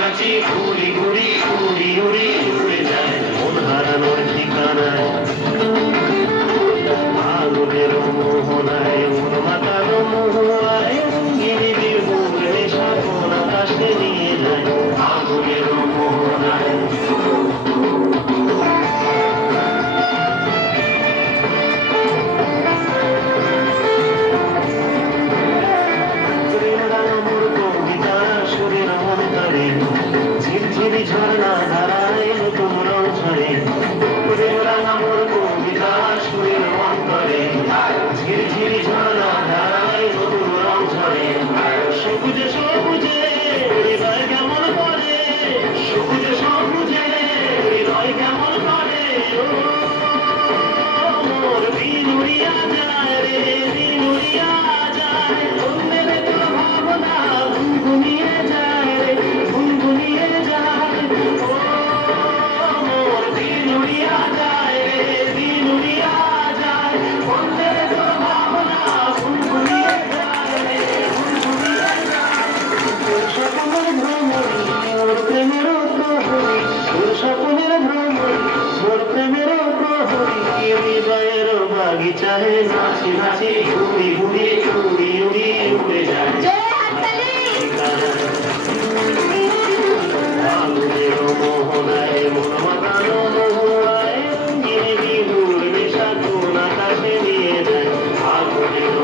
নাচি ঘুরি ঘুরি উড়ি উড়ি উড়ে যায় মন হারানোর ঠিকানায় আগুনের মোহনায় মন মাতানো মোহনায় গিরিবির বুক নেশা কোন আকাশে নিয়ে যায় আগুনের মোহনায় ঝিরঝিরি ঝর্ণা ধারায় নতুন রং ঝরে রাঙা মোর কবিতা সুরের অন্তরে ঝিরঝিরি ঝর্ণা ধারায় নতুন রং ঝরে সবুজে সবুজে হৃদয় কেমন করে সবুজে সবুজে হৃদয় কেমন করে মোর দিন উড়িয়া যায় রে দিন উড়িয়া যায় অন্যের তোর ভাবনা ঘুমিয়ে যায় রে ঘুমিয়ে যায় ও মোর দিন উড়িয়া যায় রে দিন উড়িয়া যায় অন্যের তোর ভাবনা ঘুমিয়ে যায় রে ঘুমিয়ে যায় তোর সকলের ভ্রমণী মোর প্রেমের প্রহরী তোর সকলের ভ্রমণী মোর প্রেমের প্রহরী হৃদয়ের বাগিচায় নাচি নাচি ঘুরি ঘুরি উড়ি উড়ি উড়ে যায় আগুনের মোহনায় মন মাতানো মোহনায় গিরিবিহুর নেশা কোন আকাশে নিয়ে যায় আগুনের